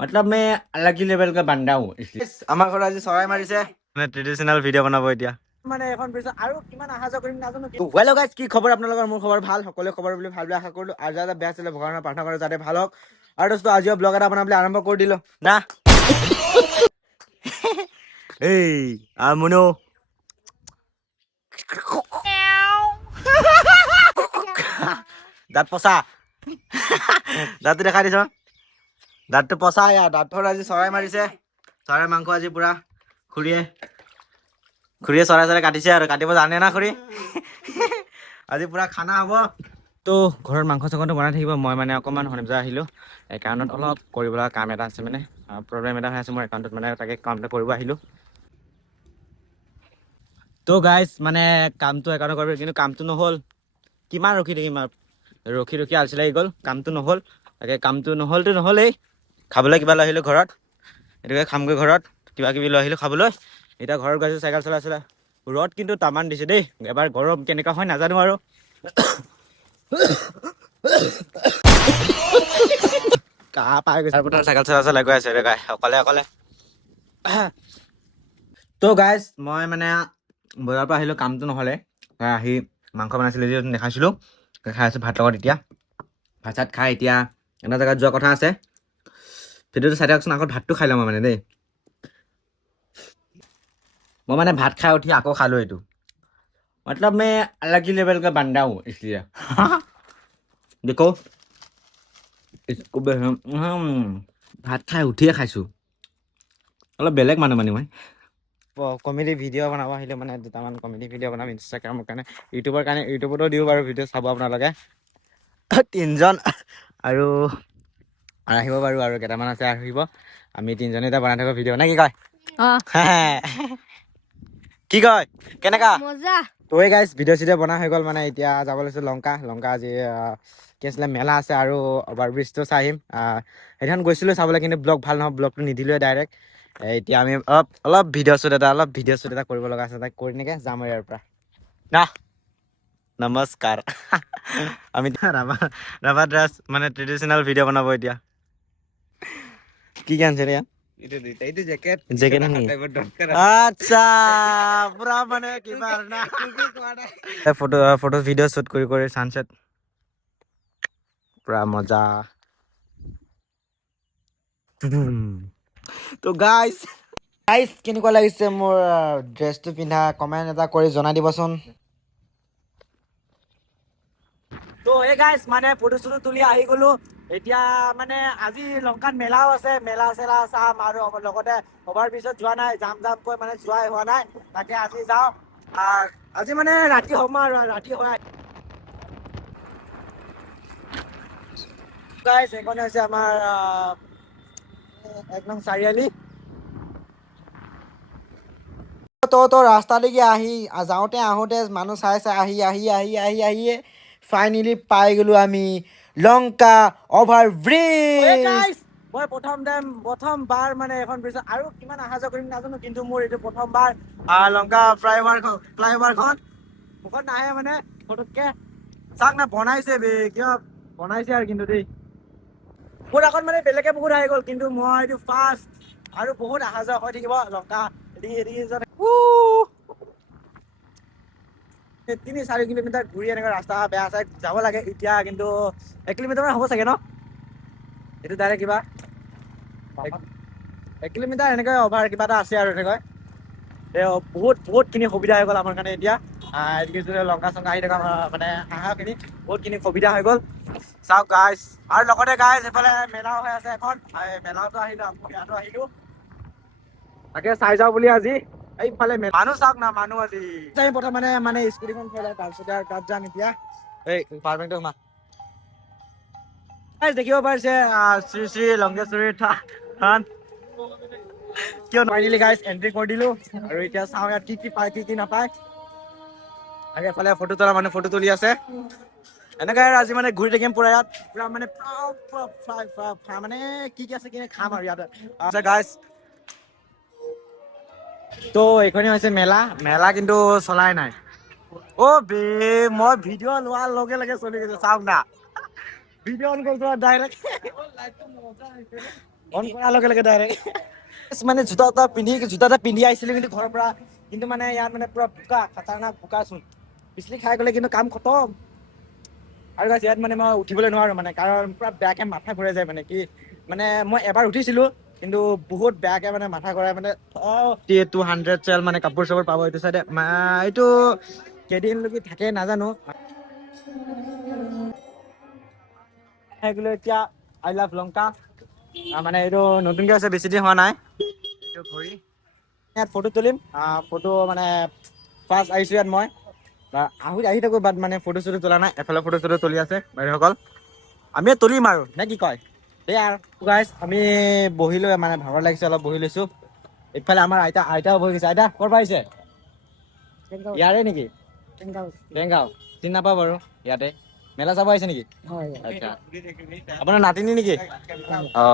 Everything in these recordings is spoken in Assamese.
मतलब मैं अलग ही लेवल का बंदा हूँ इसलिए আমাৰ ঘৰত আজি চৰাই মাৰিছে মানে ট্ৰেডিশনাল ভিডিঅ' বনাব এতিয়া মানে এখন পিছত আৰু কিমান আহা যোৱা কৰিম নাজানো হেল্ল' গাইজ কি খবৰ আপোনালোকৰ মোৰ খবৰ ভাল সকলোৱে খবৰ বুলি ভাল বুলি আশা কৰিলো আৰু যাতে বেয়া আছিলে ভগৱানৰ প্ৰাৰ্থনা কৰোঁ যাতে ভাল হওক আৰু দোস্ত আজিও ব্লগ এটা বনাবলৈ আৰম্ভ কৰি দিলো না এই আমনো দাঁত পচা দাঁতটো দেখাই দিছ দাঁতটো পচা দাঁতৰ আজি চৰাই মাৰিছে চৰাই মাংস আজি পুৰা খুৰীয়ে চৰাই চৰাই কাটিছে আৰু কাটিব জানে না খুৰী আজি পুৰা খানা হ'ব তো ঘৰত মাংস চাংসটো বনাই থাকিব মই মানে অকণমান শনিবাৰ আহিলোঁ একাউণ্টত অলপ কৰিব লগা কাম এটা আছে মানে প্ৰব্লেম এটা হৈ আছে মোৰ একাউণ্টত মানে তাকে কামটো কৰিব আহিলোঁ তো গাইজ মানে কামটো একাউণ্টত কৰিব কিন্তু কামটো নহ'ল কিমান ৰখি থাকিম আৰু ৰখি আলচি লাগি গ'ল কামটো নহ'ল তাকে কামটো নহ'লেই খাবলৈ কিবা লৈ আহিলোঁ ঘৰত এইটোকে খামগৈ ঘৰত কিবা কিবি লৈ আহিলোঁ খাবলৈ এতিয়া ঘৰত গৈছোঁ চাইকেল চলাই ৰ'দ কিন্তু তামান দিছে দেই এবাৰ গৰম কেনেকুৱা হয় নাজানো আৰু কাহ পাই গৈছে চাইকেল চলাই গৈ আছে অকলে তো গাইজ মই মানে বজাৰৰ পৰা আহিলোঁ কামটো নহ'লে আহি মাংস বনাইছিলে যে দেখাইছিলোঁ খাই আছোঁ ভাত লগত এতিয়া ভাত চাত খাই এতিয়া এটা জেগাত যোৱা কথা আছে ভিডিঅ'টো চাই থাকচোন আগত ভাতটো খাই লওঁ মই মানে দেই मैं मैंने भात खाया उठी आको खा लो ये मतलब मैं अलग ही लेवल का बंदा हूँ इसलिए देखो इसको भात खाई उठिए खाइছো অলপ বেলেগ মানুহ মানে মই কমেডি ভিডিঅ' বনাব আহিলে মানে দুটামান কমেডি ভিডিঅ' বনাম ইনষ্টাগ্ৰামৰ কাৰণে ইউটিউবৰ কাৰণে ইউটিউবতো দিওঁ বাৰু ভিডিঅ' চাব আপোনালোকে তিনিজন আৰু আহিব বাৰু আৰু কেইটামান আছে আহিব আমি তিনিজনে এতিয়া বনাই থাকোঁ ভিডিঅ' নে কি কয় কি কয় কেনেকা মজা তো এই গাইজ ভিডিঅ' চিডিঅ' বনাই হৈ গ'ল মানে এতিয়া যাব লৈছোঁ লংকা আজি কি আছিলে মেলা আছে আৰু অভাৰব্ৰিজটো চাই আহিম সেইদিনাখন গৈছিলোঁ চাবলৈ কিন্তু ব্লগ ভাল নহয় ব্লগটো নিদিলোৱে ডাইৰেক্ট এতিয়া আমি অলপ ভিডিঅ' শ্বুট এটা কৰিব লগা আছে তাক কৰি নেকি যাম আৰু ইয়াৰ পৰা না নমস্কাৰ আমি ৰাভা ড্ৰেছ মানে ট্ৰেডিশ্যনেল ভিডিঅ' বনাব এতিয়া কি আনছে ৰে আচ্ছা পুৰা মানে কিবা ফটো ভিডিঅ' শ্বুট কৰি ছানছেট পুৰা মজা তো গাইজ কেনেকুৱা লাগিছে মোৰ ড্ৰেছটো পিন্ধা কমেণ্ট এটা কৰি জনাই দিবচোন তো এই গাইজ মানে ফটো চটো তুলি আহি গ'লো এতিয়া মানে আজি লংকাত মেলাও আছে মেলা চেলা চাম আৰু লগতে অভাৰব্ৰিজত যোৱা নাই যাম মানে যোৱাই হোৱা নাই তাকে আজি যাওঁ আজি মানে ৰাতি হ'ম আৰু ৰাতি হয় গাইজ এইখনে হৈছে আমাৰ 1 নং চাৰিআলি তো ৰাস্তা দেখি আহি যাওঁতে আহোঁতে মানুহ চাই আহিয়ে ফাইনেলি পাই গ'লো আমি লংকা অভাৰব্ৰিজ মই প্ৰথমবাৰ মানে এখন ব্ৰিজত আৰু কিমান অহা যোৱা কৰিম নাজানো কিন্তু মোৰ এইটো প্ৰথমবাৰ লংকা ফ্লাইঅভাৰখন মুখত নাহে মানে ফটককে চাওক না বনাইছে কিয় বনাইছে আৰু কিন্তু দেই মোৰ আগত মানে বেলেগে বহুত আহি গ'ল কিন্তু মই এইটো ফাৰ্ষ্ট আৰু বহুত অহা যোৱা হৈ থাকিব লংকা 3-4 কিলোমিটাৰ ঘূৰি এনেকৈ ৰাস্তা বেয়া চাই যাব লাগে এতিয়া কিন্তু 1 কিলোমিটাৰ মান হ'ব চাগে ন এইটো ডাইৰেক্ট কিবা 1 কিলোমিটাৰ এনেকৈ অভাৰ কিবা এটা আছে আৰু এনেকৈ বহুতখিনি সুবিধা হৈ গ'ল আমাৰ কাৰণে এতিয়া লংকা চংকা আহি থকা মানে আহাখিনি বহুতখিনি সুবিধা হৈ গ'ল চাওক গাইজ আৰু লগতে গাইজ এইফালে মেলাও হৈ আছে এখন মেলাতো আহিলোঁ তাকে চাই যাওঁ বুলি আজি এইফালে মানুহ চাওক না মানুহ আজি প্ৰথম মানে স্কুটিখন থৈ তাৰপিছতে আৰু তাত যাম এতিয়া এই পাৰ্মিংটো সোমা দেখিব পাৰিছে শ্ৰী লংকেশ্বৰী থান কিয় ফাইনেলি গাইজ এন্ট্ৰি কৰি দিলোঁ আৰু এতিয়া চাওঁ ইয়াত কি পায় কি নাপায় আৰু এফালে ফটো তোলা মানুহ ফটো তুলি আছে এনেকৈ আৰু আজি মানে ঘূৰি থাকিম পুৰা ইয়াত পুৰা মানে মানে কি আছে কি খাম আৰু ইয়াত আছে গাইজ তো এইখনে হৈছে মেলা কিন্তু চলাই নাই মই ভিডিঅ' লোৱাৰ লগে লগে চলি গৈছে চাওক না ভিডিঅ' অন কৰিছো ডাইৰেক্ট অন কৰাৰ লগে লগে ডাইৰেক্ট মানে জোতা এটা পিন্ধি আহিছিলো কিন্তু ঘৰৰ পৰা কিন্তু মানে ইয়াত মানে পুৰা বোকা খাতাৰনাক বোকাচোন পিছলি খাই গ'লে কিন্তু কাম খতম আৰু গাইছ ইয়াত মানে মই উঠিবলৈ নোৱাৰো মানে কাৰণ পুৰা বেয়াকে মাথা ঘূৰাই যায় মানে কি মানে মই এবাৰ উঠিছিলো কিন্তু বহুত বেয়াকে মানে মাথা ঘূৰাই মানে 200 চেল মানে কাপোৰ চাপোৰ পাব এইটো চাইডে এইটো কেইদিনলৈকে থাকে নাজানো এতিয়া আই লাভ লংকা মানে এইটো নতুনকে আছে বেছি দিন হোৱা নাই এইটো ঘড়ী ইয়াত ফটো তুলিম ফটো মানে ফাৰ্ষ্ট আহিছো ইয়াত মই আহি থাকো বাট মানে ফটো চটো তোলা নাই এফালে ফটো চটো তুলি আছে বাইদেউসকল আমি তুলিম আৰু নে কি কয় সেয়া আৰু গাইছ আমি বহিলো মানে ভাগৰ লাগিছে অলপ বহি লৈছো ইফালে আমাৰ আইতাও বহি গৈছে আইতা ক'ৰ পৰা আহিছে ইয়াৰে নেকি টেংগাঁও চিনি নাপাওঁ বাৰু ইয়াতে মেলা চাব আহিছে নেকি আচ্ছা আপোনাৰ নাতিনী নেকি অ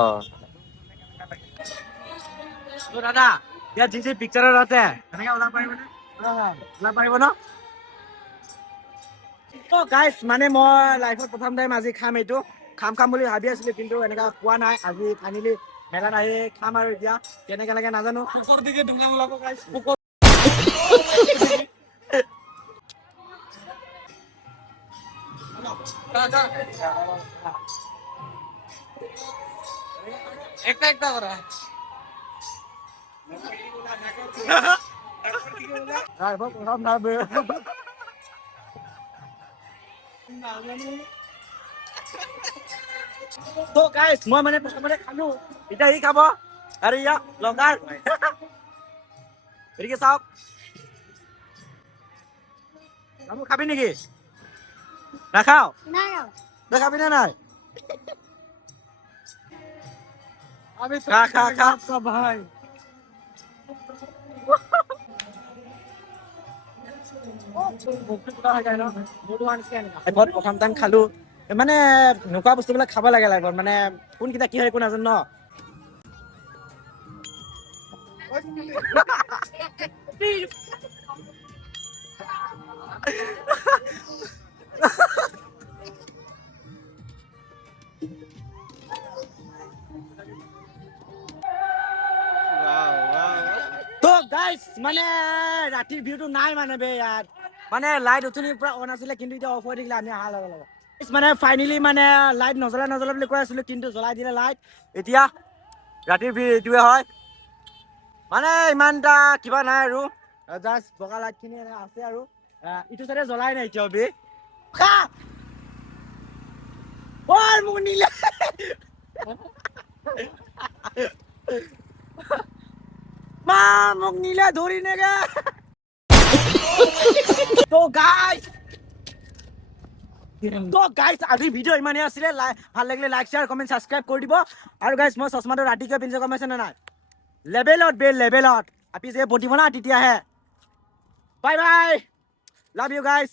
দাদা ইয়াত যি পিকচাৰত আছে এনেকে ওলাব পাৰিব ন গাইছ মানে মই লাইফত প্ৰথম টাইম আজি খাম এইটো খাম বুলি ভাবি আছিলো কিন্তু এনেকা পোৱা নাই আজি ফাইনেলি মেলাত আহি খাম আৰু এতিয়া কেনেকে লাগে নাজানো পোকৰ দিকে দোকান ওলাব গাইছ পোকৰ একটা কৰা তো গাইছ মই মানে প্ৰথমতে খালো এতিয়া ই খাব আৰু ইয়া লংকাৰ এদিকে চাওক আমি খাবি নেকি নাখাও তই খাবি না নাই খা ভাই প্ৰথম টাইম খালো মানে নোখোৱা বস্তুবিলাক খাব লাগে লাইফত মানে কোনকেইটা কি হয় একো নাজানো ন তো গাইছ মানে ৰাতিৰ ভিউটো নাই মানে বে ইয়াত মানে লাইট উঠনি পুৰা অন আছিলে কিন্তু এতিয়া অফ হৈ থাকিলে আমি অহাৰ লগে লগে মানে ফাইনেলি মানে লাইট নজ্বলা বুলি কৈ আছিলো কিন্তু জ্বলাই দিলে লাইট এতিয়া ৰাতিৰ ভিউ এইটোৱে হয় মানে ইমান এটা কিবা নাই আৰু জাষ্ট বগা লাইট খিনি আছে আৰু ইটো চাইডে জ্বলাই নাই এতিয়াও বে মোক নিলে মোক নিলে ধৰি নেগে তো গাইছ আজিৰ ভিডিঅ' ইমানেই আছিলে ভাল লাগিলে লাইক শ্বেয়াৰ কমেণ্ট ছাবস্ক্ৰাইব কৰি দিব আৰু গাইছ মই চশমাটো ৰাতিকৈ পিন্ধি গম পাইছে নে নাই লেভেলত আপি যে বটিব না তেতিয়াহে বাই লাভ ইউ গাইছ